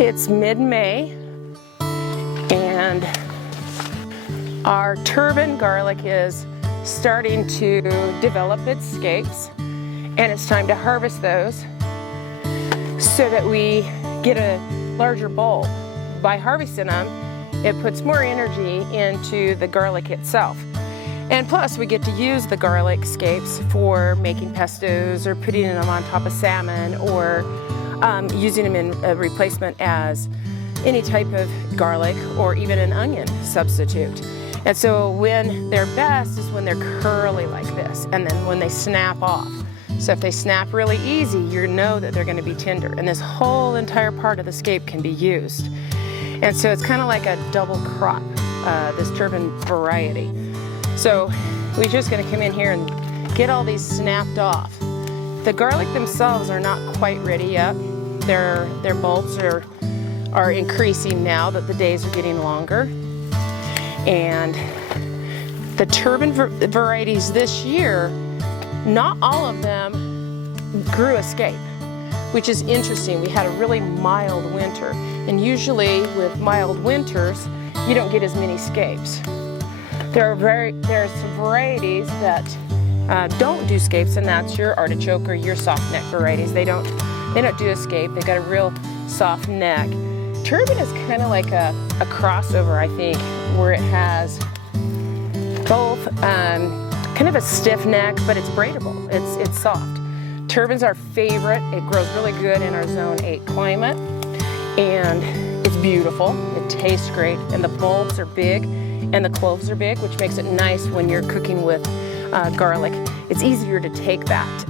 It's mid-May, and our turban garlic is starting to develop its scapes, and it's time to harvest those so that we get a larger bulb. By harvesting them, it puts more energy into the garlic itself. And plus, we get to use the garlic scapes for making pestos or putting them on top of salmon, or using them in a replacement as any type of garlic or even an onion substitute. And so when they're best is when they're curly like this, and then when they snap off. So if they snap really easy, you know that they're going to be tender, and this whole entire part of the scape can be used. And so it's kind of like a double crop, this turban variety. So we're just going to come in here and get all these snapped off. The garlic themselves are not quite ready yet. Their bulbs are increasing now that the days are getting longer. And the turban varieties this year, not all of them grew a scape, which is interesting. We had a really mild winter, and usually with mild winters, you don't get as many scapes. There are some varieties that don't do scapes, and that's your artichoke or your soft neck varieties. They don't do a scape. They've got a real soft neck. Turban is kind of like a crossover, I think, where it has both kind of a stiff neck, but it's braidable. It's soft. Turban's our favorite. It grows really good in our Zone 8 climate, and it's beautiful. It tastes great, and the bulbs are big, and the cloves are big, which makes it nice when you're cooking with garlic. It's easier to take that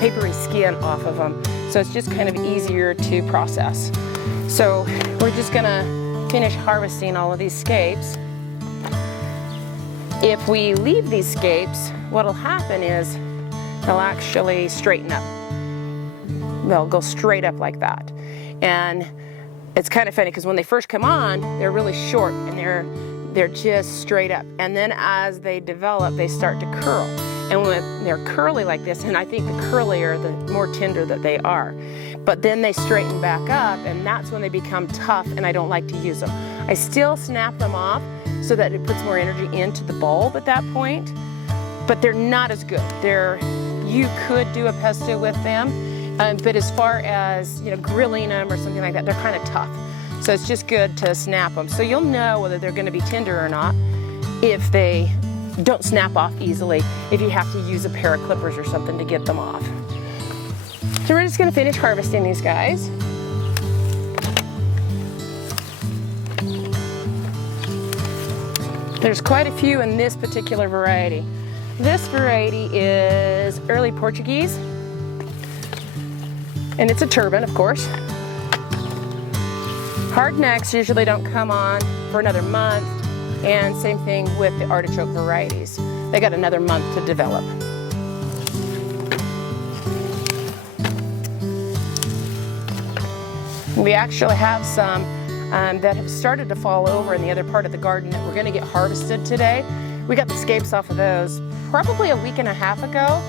papery skin off of them, so it's just kind of easier to process. So we're just gonna finish harvesting all of these scapes. If we leave these scapes, what'll happen is they'll actually straighten up. They'll go straight up like that. And it's kind of funny because when they first come on, they're really short and they're just straight up. And then as they develop, they start to curl. And when they're curly like this, and I think the curlier, the more tender that they are. But then they straighten back up, and that's when they become tough, and I don't like to use them. I still snap them off so that it puts more energy into the bulb at that point, but they're not as good. You could do a pesto with them, but as far as grilling them or something like that, they're kind of tough. So it's just good to snap them. So you'll know whether they're going to be tender or not if they don't snap off easily, if you have to use a pair of clippers or something to get them off. So we're just going to finish harvesting these guys. There's quite a few in this particular variety. This variety is early Portuguese, and it's a turban, of course. Hard necks usually don't come on for another month, and same thing with the artichoke varieties. They got another month to develop. We actually have some that have started to fall over in the other part of the garden that we're going to get harvested today. We got the scapes off of those probably a week and a half ago,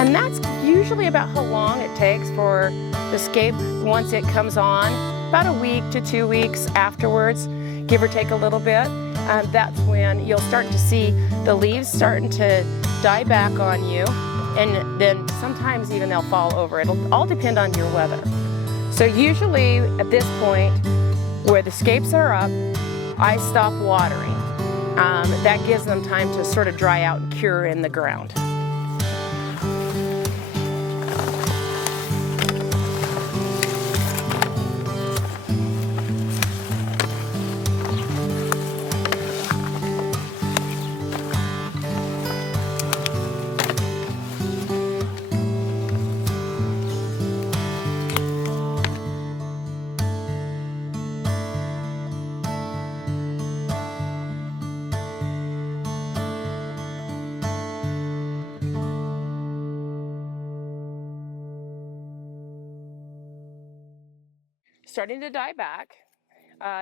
and that's usually about how long it takes for the scape once it comes on, about a week to 2 weeks afterwards, give or take a little bit. That's when you'll start to see the leaves starting to die back on you, and then sometimes even they'll fall over. It'll all depend on your weather. So usually at this point where the scapes are up, I stop watering. That gives them time to sort of dry out and cure in the ground. Starting to die back,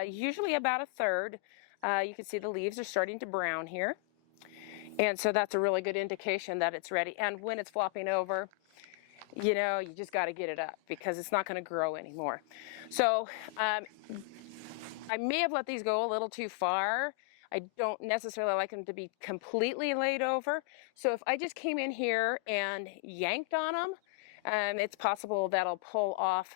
usually about a third. You can see the leaves are starting to brown here, and so that's a really good indication that it's ready. And when it's flopping over, you know, you just got to get it up because it's not going to grow anymore. So I may have let these go a little too far. I don't necessarily like them to be completely laid over. So if I just came in here and yanked on them, it's possible that'll pull off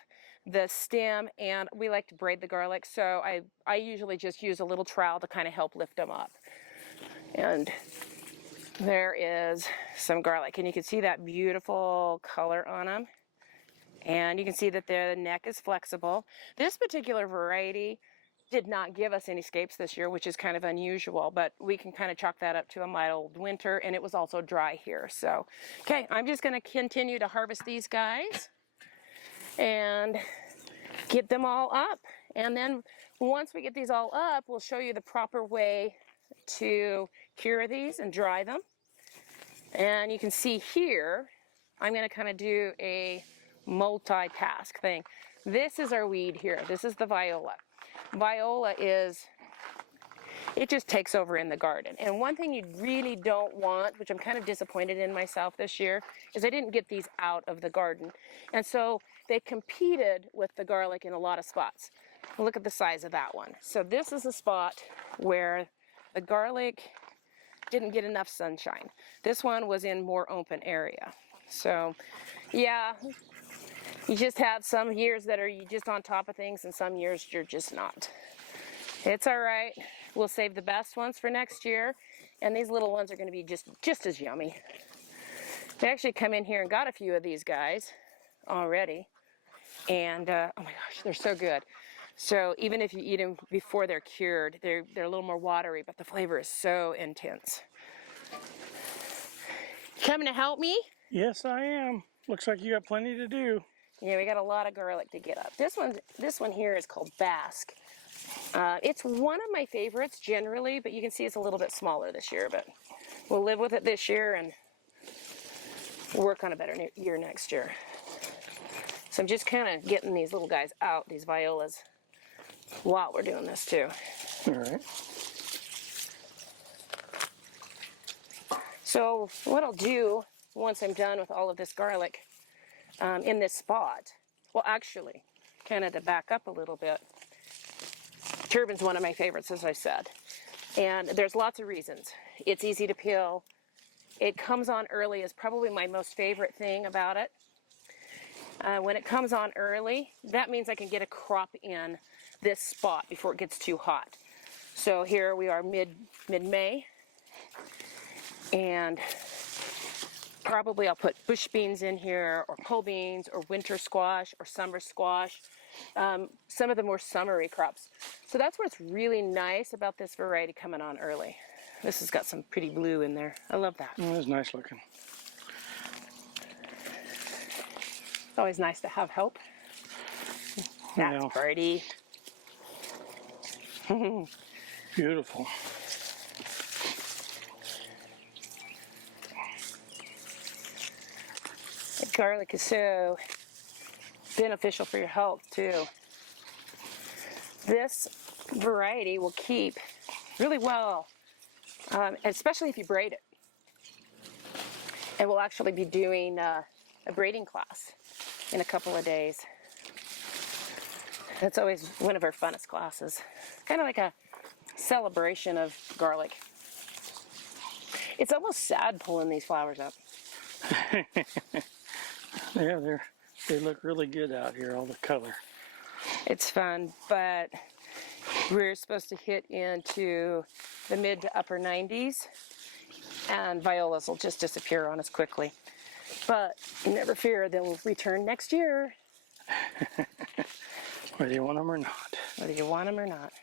the stem, and we like to braid the garlic. So I usually just use a little trowel to kind of help lift them up. And there is some garlic, and you can see that beautiful color on them. And you can see that the neck is flexible. This particular variety did not give us any scapes this year, which is kind of unusual, but we can kind of chalk that up to a mild winter, and it was also dry here. So, okay, I'm just gonna continue to harvest these guys and get them all up. And then once we get these all up, we'll show you the proper way to cure these and dry them. And you can see here, I'm gonna kind of do a multitask thing. This is our weed here. This is the viola. Viola it just takes over in the garden. And one thing you really don't want, which I'm kind of disappointed in myself this year, is I didn't get these out of the garden. And so they competed with the garlic in a lot of spots. Look at the size of that one. So this is a spot where the garlic didn't get enough sunshine. This one was in more open area. So yeah, you just have some years that are you just on top of things, and some years you're just not. It's all right. We'll save the best ones for next year, and these little ones are going to be just as yummy. They actually come in here and got a few of these guys already, and oh my gosh, they're so good. So even if you eat them before they're cured, they're a little more watery, but the flavor is so intense. Coming to help me? Yes, I am. Looks like you got plenty to do. Yeah, we got a lot of garlic to get up. This one here is called Basque. It's one of my favorites generally, but you can see it's a little bit smaller this year, but we'll live with it this year and work on a better year next year. So I'm just kind of getting these little guys out, these violas, while we're doing this too. All right. So what I'll do once I'm done with all of this garlic in this spot, well actually, kind of to back up a little bit, turban's one of my favorites, as I said. And there's lots of reasons. It's easy to peel. It comes on early is probably my most favorite thing about it. When it comes on early, that means I can get a crop in this spot before it gets too hot. So here we are mid-May, and probably I'll put bush beans in here, or pole beans, or winter squash, or summer squash, some of the more summery crops. So that's what's really nice about this variety coming on early. This has got some pretty blue in there. I love that. Oh, that's nice looking. It's always nice to have help. That's Yeah. pretty. Beautiful. Garlic is so beneficial for your health too. This variety will keep really well, especially if you braid it. And we'll actually be doing a braiding class in a couple of days. That's always one of our funnest classes. Kind of like a celebration of garlic. It's almost sad pulling these flowers up. Yeah, they look really good out here, all the color. It's fun, but we're supposed to hit into the mid to upper 90s, and violas will just disappear on us quickly. But never fear, they'll return next year. Whether you want them or not. Whether you want them or not.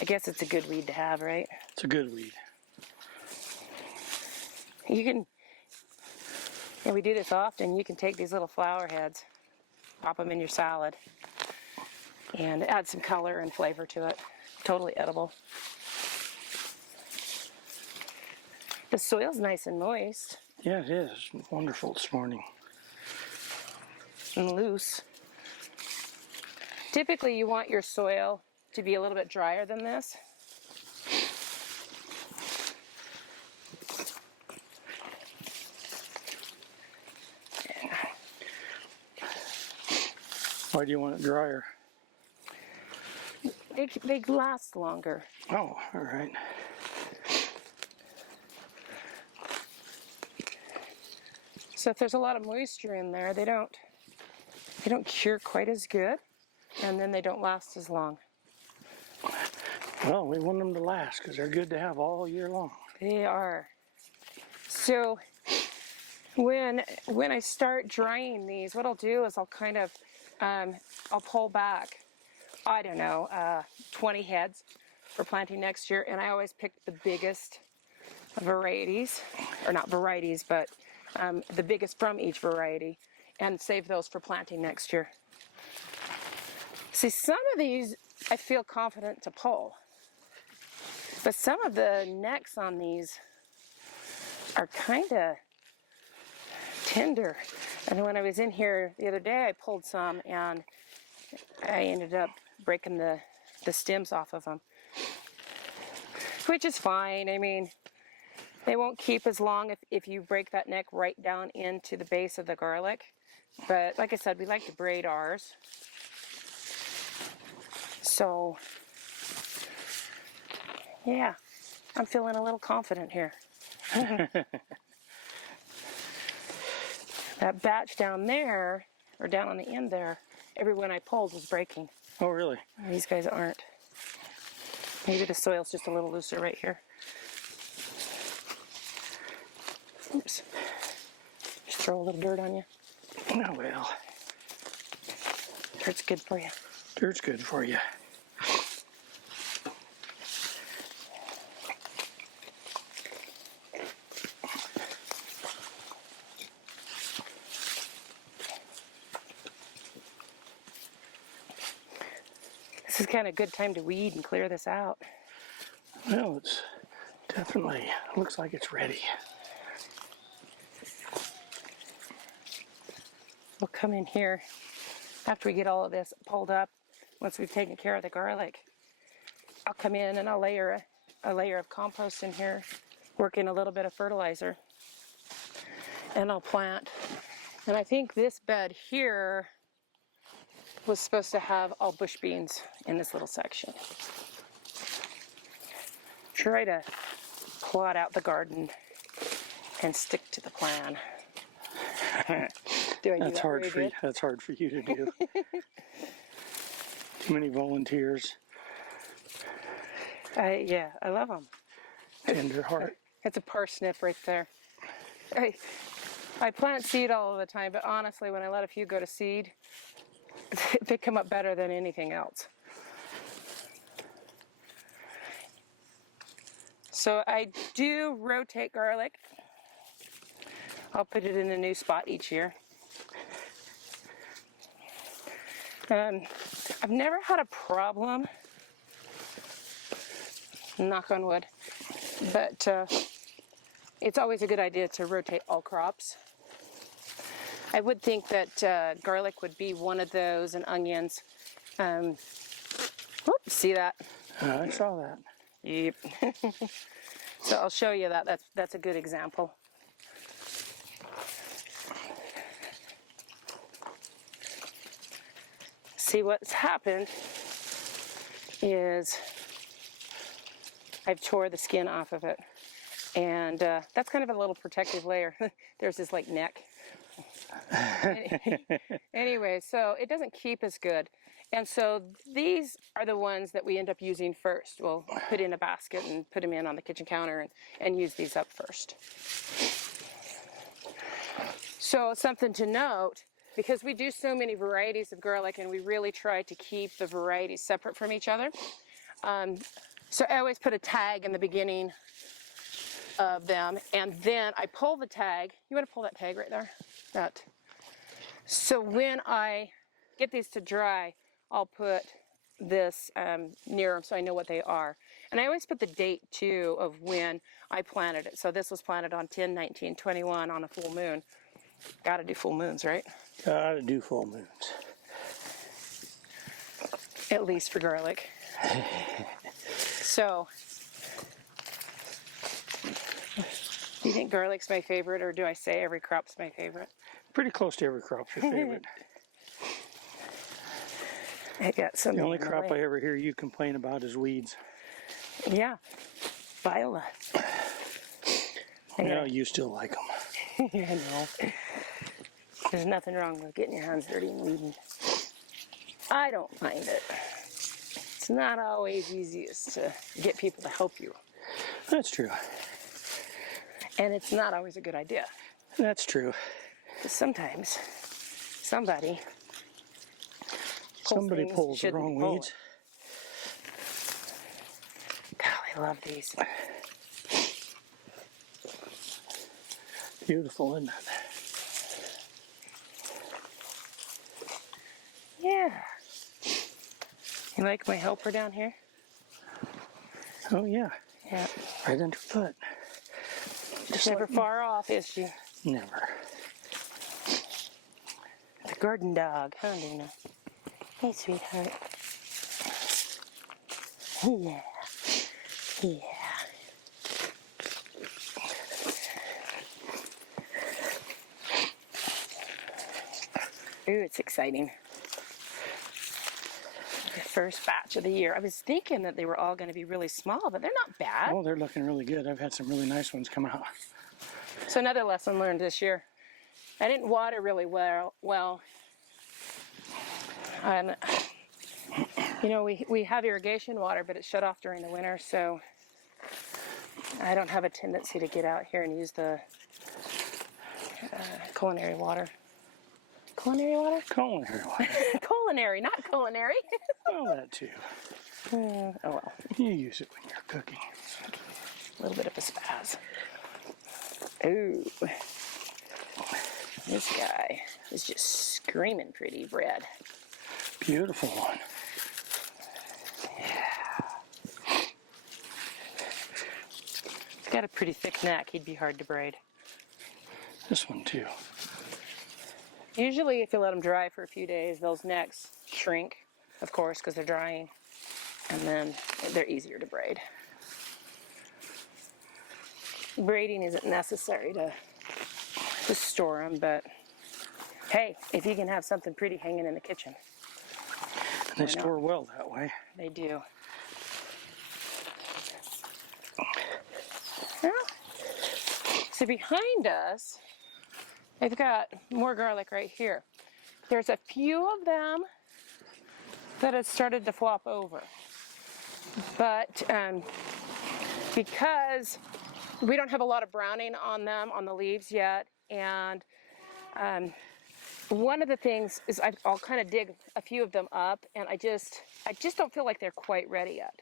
I guess it's a good weed to have, right? It's a good weed. You can, and we do this often, you can take these little flower heads, pop them in your salad, and add some color and flavor to it. Totally edible. The soil's nice and moist. Yeah, it is. Wonderful this morning. And loose. Typically you want your soil to be a little bit drier than this. Why do you want it drier? They last longer. Oh, all right. So if there's a lot of moisture in there, they don't cure quite as good, and then they don't last as long. Well, we want them to last because they're good to have all year long. They are. So when I start drying these, what I'll do is I'll kind of I'll pull back, I don't know, 20 heads for planting next year, and I always pick the biggest varieties, or not varieties, but the biggest from each variety, and save those for planting next year. See, some of these I feel confident to pull, but some of the necks on these are kind of tender. And when I was in here the other day, I pulled some and I ended up breaking the stems off of them, which is fine. I mean, they won't keep as long if you break that neck right down into the base of the garlic. But like I said, we like to braid ours. So, yeah, I'm feeling a little confident here. That batch down there, or down on the end there, every one I pulled was breaking. Oh, really? These guys aren't. Maybe the soil's just a little looser right here. Oops. Just throw a little dirt on you. Oh, well. Dirt's good for you. Dirt's good for you. This is kind of a good time to weed and clear this out. Well, it's definitely looks like it's ready. We'll come in here after we get all of this pulled up. Once we've taken care of the garlic, I'll come in and I'll layer a layer of compost in here, work in a little bit of fertilizer, and I'll plant. And I think this bed here was supposed to have all bush beans in this little section. Try to plot out the garden and stick to the plan. Do I do That's that hard very for you. good? That's hard for you to do. Too many volunteers. Yeah, I love them. Tender heart. It's a parsnip right there. I plant seed all the time, but honestly, when I let a few go to seed, they come up better than anything else. So I do rotate garlic. I'll put it in a new spot each year. I've never had a problem, knock on wood, but it's always a good idea to rotate all crops. I would think that garlic would be one of those, and onions. See that? I saw that. Yep. So I'll show you that. That's a good example. See, what's happened is I've tore the skin off of it, and that's kind of a little protective layer. There's this like neck. Anyway, so it doesn't keep as good. And so these are the ones that we end up using first. We'll put in a basket and put them in on the kitchen counter and use these up first. So something to note, because we do so many varieties of garlic and we really try to keep the varieties separate from each other. So I always put a tag in the beginning of them, and then I pull the tag. You want to pull that tag right there? That. So when I get these to dry, I'll put this near them so I know what they are. And I always put the date too of when I planted it. So this was planted on 10/19/21 on a full moon. Got to do full moons, right? Gotta do full moons. At least for garlic. So, do you think garlic's my favorite, or do I say every crop's my favorite? Pretty close to every crop's your favorite. I got some. The only crop I ever hear you complain about is weeds. Yeah, viola. Yeah, you still like them. I know. There's nothing wrong with getting your hands dirty and weeding. I don't mind it. It's not always easiest to get people to help you. That's true. And it's not always a good idea. That's true. Sometimes somebody pulls the wrong weeds. God, I love these. Beautiful, isn't it? Yeah. You like my helper down here? Oh yeah. Yeah. Right underfoot. Just never far off, is she? Never. The garden dog, huh, Dana? Hey, sweetheart. Yeah. Yeah. Ooh, it's exciting. The first batch of the year. I was thinking that they were all going to be really small, but they're not bad. Oh, they're looking really good. I've had some really nice ones come out. So another lesson learned this year. I didn't water really well. And, you know, we have irrigation water, but it's shut off during the winter, so I don't have a tendency to get out here and use the culinary water. Culinary water? Culinary water. Culinary, not culinary. Well, that too. Oh well. You use it when you're cooking. A little bit of a spaz. Ooh. This guy is just screaming pretty red. Beautiful one. Yeah. He's got a pretty thick neck. He'd be hard to braid. This one too. Usually if you let them dry for a few days, those necks shrink, of course, because they're drying, and then they're easier to braid. Braiding isn't necessary to store them, but hey, if you can have something pretty hanging in the kitchen. And they store well that way. They do. Well, so behind us, I've got more garlic right here. There's a few of them that have started to flop over. But because we don't have a lot of browning on them, on the leaves yet, and one of the things is I'll kind of dig a few of them up, and I just don't feel like they're quite ready yet.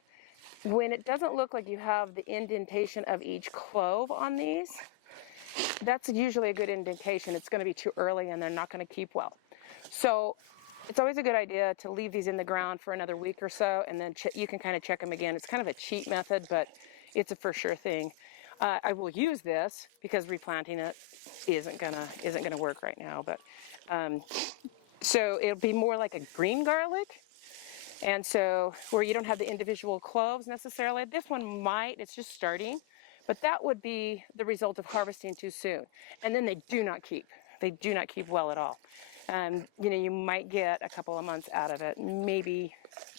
When it doesn't look like you have the indentation of each clove on these, that's usually a good indication it's going to be too early and they're not going to keep well. So it's always a good idea to leave these in the ground for another week or so, and then you can kind of check them again. It's kind of a cheap method, but it's a for sure thing. I will use this because replanting it isn't gonna work right now. But so it'll be more like a green garlic, and so where you don't have the individual cloves necessarily. This one might. It's just starting, but that would be the result of harvesting too soon, and then they do not keep. They do not keep well at all. You know, you might get a couple of months out of it, maybe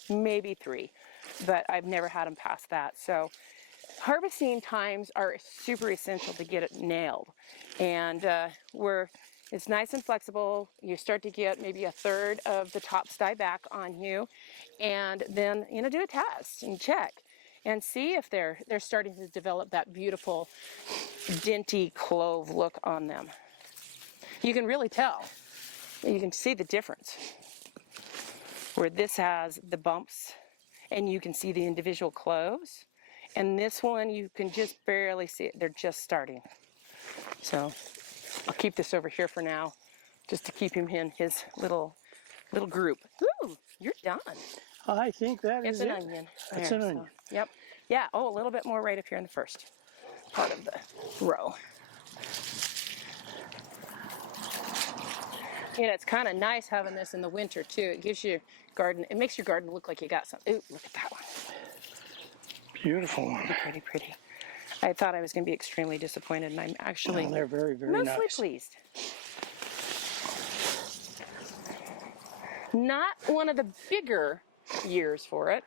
3, but I've never had them past that. So harvesting times are super essential to get it nailed, and it's nice and flexible. You start to get maybe a third of the tops die back on you, and then do a test and check and see if they're starting to develop that beautiful dinty clove look on them. You can really tell. You can see the difference where this has the bumps and you can see the individual cloves. And this one, you can just barely see it. They're just starting. So I'll keep this over here for now, just to keep him in his little group. Ooh, you're done. I think that is it. It's an onion. It's an onion. Yep. Yeah, oh, a little bit more right up here in the first part of the row. It's kind of nice having this in the winter too. It gives your garden, it makes your garden look like you got some. Ooh, look at that one. Beautiful one. Pretty. I thought I was going to be extremely disappointed, and I'm actually they're very, very mostly nice. pleased. Not one of the bigger years for it.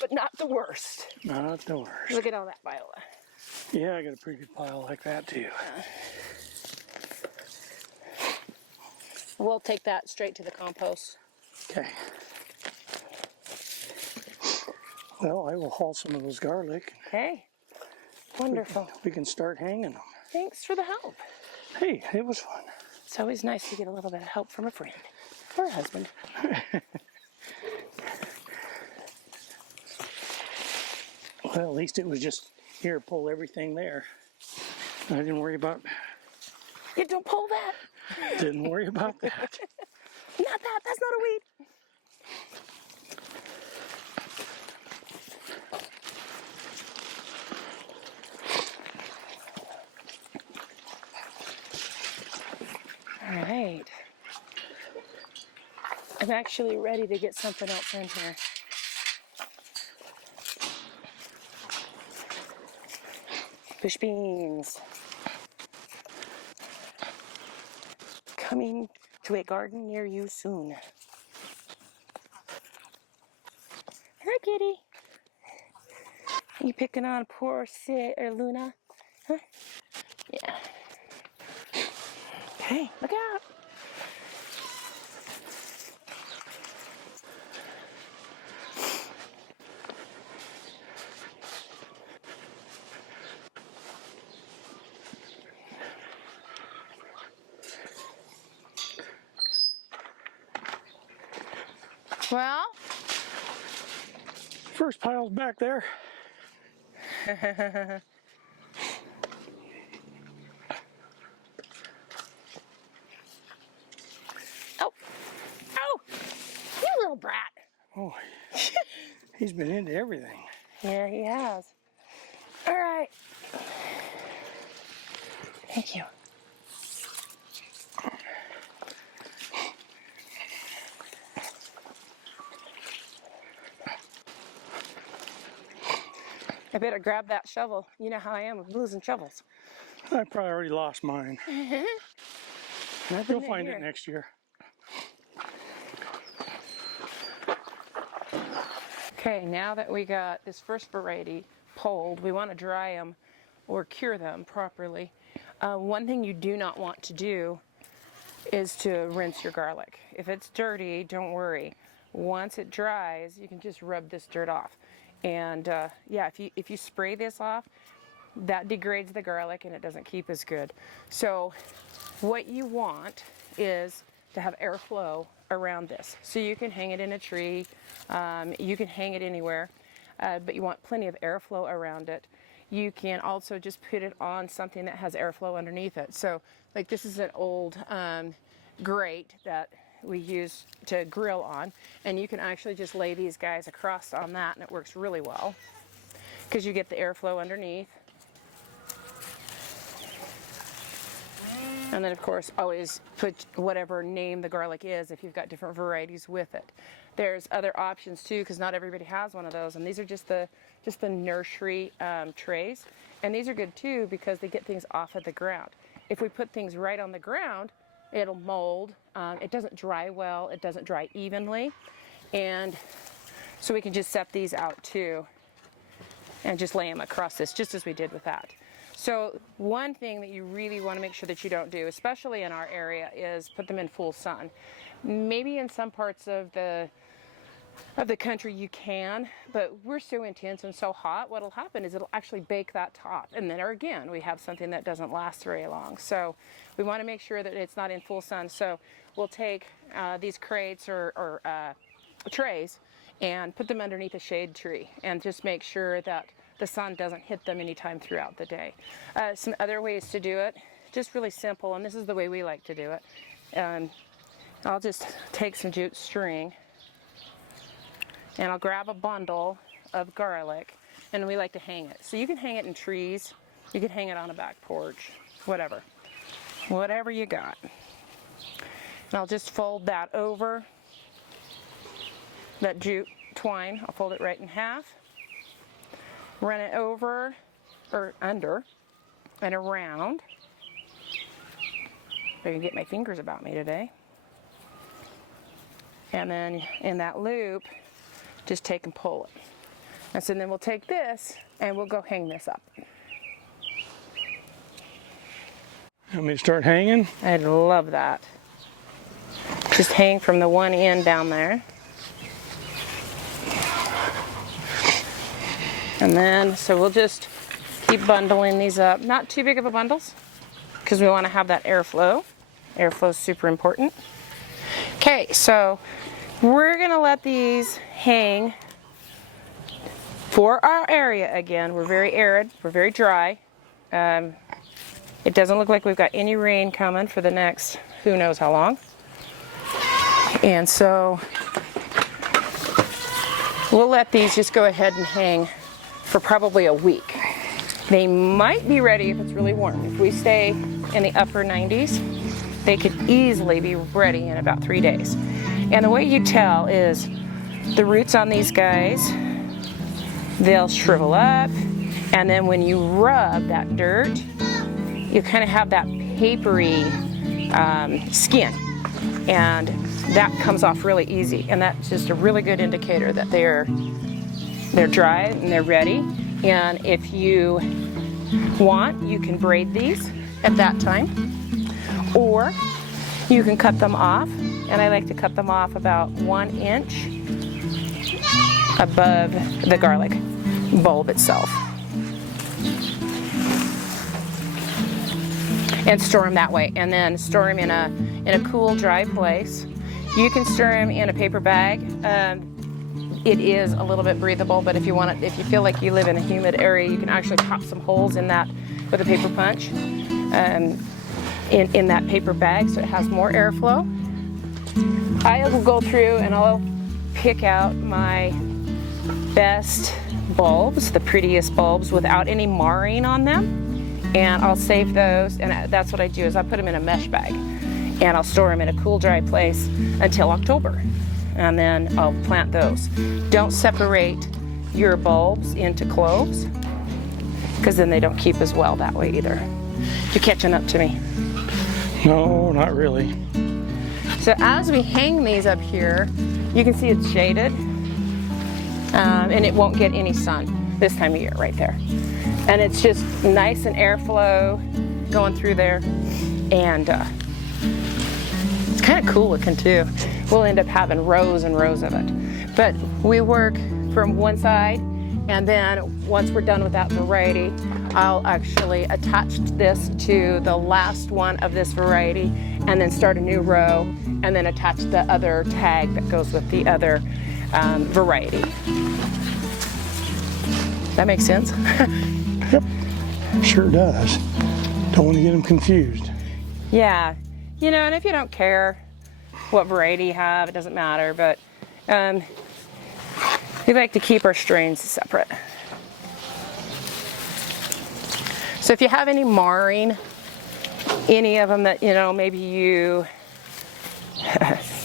But not the worst. Not the worst. Look at all that viola. Yeah, I got a pretty good pile like that too. We'll take that straight to the compost. Okay. Well, I will haul some of those garlic. Okay. Wonderful. We can start hanging them. Thanks for the help. Hey, it was fun. It's always nice to get a little bit of help from a friend or a husband. Well, at least it was just here, pull everything there. I didn't worry about. Yeah, don't pull that. Didn't worry about that. Not that. That's not a weed. All right. I'm actually ready to get something else in here. Bush beans. Coming to a garden near you soon. Hi, kitty. You picking on poor Luna? Huh? Yeah. Hey, look out. Well, First pile's back there. oh, oh, you little brat. Oh, he's been into everything. Yeah, he has. All right. Thank you. I better grab that shovel. You know how I am with losing shovels. I probably already lost mine. You'll find it next year. Okay, now that we got this first variety pulled, we want to dry them or cure them properly. One thing you do not want to do is to rinse your garlic. If it's dirty, don't worry. Once it dries, you can just rub this dirt off. And yeah, if you spray this off, that degrades the garlic and it doesn't keep as good. So what you want is to have airflow around this. So you can hang it in a tree, you can hang it anywhere, but you want plenty of airflow around it. You can also just put it on something that has airflow underneath it. So like this is an old grate that we use to grill on, and you can actually just lay these guys across on that and it works really well because you get the airflow underneath. And then of course always put whatever name the garlic is if you've got different varieties with it. There's other options too because not everybody has one of those, and these are just the nursery trays, and these are good too because they get things off of the ground. If we put things right on the ground, it'll mold. It doesn't dry well, it doesn't dry evenly, and so we can just set these out too and just lay them across this just as we did with that. So one thing that you really want to make sure that you don't do, especially in our area, is put them in full sun. Maybe in some parts of the country you can, but we're so intense and so hot, what'll happen is it'll actually bake that top, and then again we have something that doesn't last very long. So we want to make sure that it's not in full sun. So we'll take these crates or trays and put them underneath a shade tree and just make sure that the sun doesn't hit them anytime throughout the day. Some other ways to do it, just really simple, and this is the way we like to do it. I'll just take some jute string and I'll grab a bundle of garlic, and we like to hang it. So you can hang it in trees, you can hang it on a back porch, whatever you got. And I'll just fold that over, that jute twine, I'll fold it right in half, run it over or under and around, I can get my fingers about me today. And then in that loop, just take and pull it. And so then we'll take this and we'll go hang this up. Want me to start hanging? I'd love that. Just hang from the one end down there. And then, so we'll just keep bundling these up. Not too big of a bundles, because we want to have that airflow. Airflow is super important. Okay, so we're gonna let these hang for our area again. We're very arid, we're very dry. It doesn't look like we've got any rain coming for the next who knows how long. And so we'll let these just go ahead and hang for probably a week. They might be ready if it's really warm. If we stay in the upper 90s, they could easily be ready in about 3 days. And the way you tell is the roots on these guys, they'll shrivel up, and then when you rub that dirt, you kind of have that papery skin, and that comes off really easy, and that's just a really good indicator that they're dry and they're ready. And if you want, you can braid these at that time, or you can cut them off, and I like to cut them off about 1 inch above the garlic bulb itself, and store them that way. And then store them in a cool, dry place. You can store them in a paper bag. It is a little bit breathable, but if you want it, if you feel like you live in a humid area, you can actually pop some holes in that with a paper punch in that paper bag, so it has more airflow. I will go through and I'll pick out my best bulbs, the prettiest bulbs without any marring on them, and I'll save those. And that's what I do, is I put them in a mesh bag and I'll store them in a cool, dry place until October, and then I'll plant those. Don't separate your bulbs into cloves, because then they don't keep as well that way either. You're catching up to me. No, not really. So as we hang these up here, you can see it's shaded, and it won't get any sun this time of year right there. And it's just nice and airflow going through there, and it's kind of cool looking too. We'll end up having rows and rows of it. But we work from one side, and then once we're done with that variety, I'll actually attach this to the last one of this variety, and then start a new row, and then attach the other tag that goes with the other variety. That makes sense? Yep, sure does. Don't want to get them confused. Yeah, you know, and if you don't care what variety you have, it doesn't matter, but we like to keep our strains separate. So if you have any marring, any of them that, you know, maybe you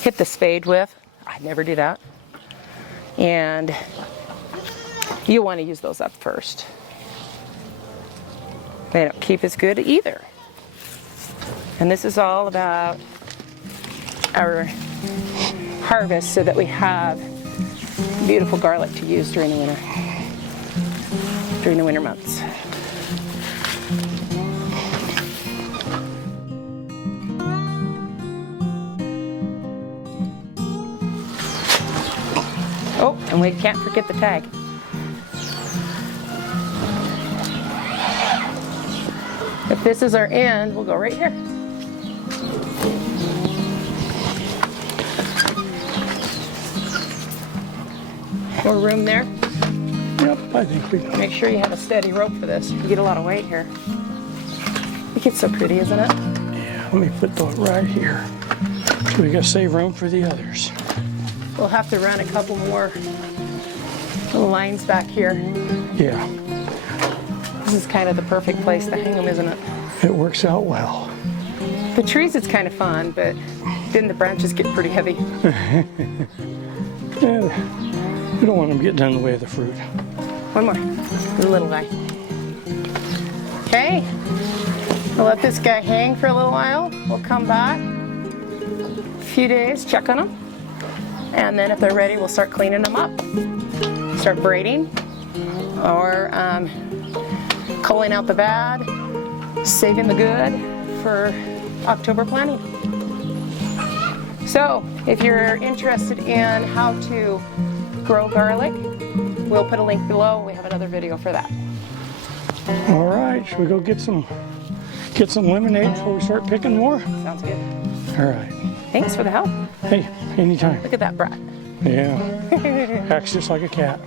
hit the spade with, I'd never do that, and you want to use those up first. They don't keep as good either. And this is all about our harvest, so that we have beautiful garlic to use during the winter months. Oh, and we can't forget the tag. If this is our end, we'll go right here. More room there? Yep, I think we can. Make sure you have a steady rope for this. You get a lot of weight here. It gets so pretty, isn't it? Yeah, let me put that right here. So we gotta save room for the others. We'll have to run a couple more lines back here. Yeah, This is kind of the perfect place to hang them, isn't it? it works out well. The trees, it's kind of fun, but then the branches get pretty heavy. Yeah, we don't want them getting in the way of the fruit. One more, the little guy. Okay, We'll let this guy hang for a little while. We'll come back a few days, check on them, and then if they're ready, we'll start cleaning them up. Start braiding or culling out the bad, saving the good for October planting. So if you're interested in how to grow garlic, we'll put a link below. We have another video for that. All right, should we go get some lemonade before we start picking more? Sounds good. All right. Thanks for the help. Hey, anytime. Look at that brat. Yeah. Acts just like a cat.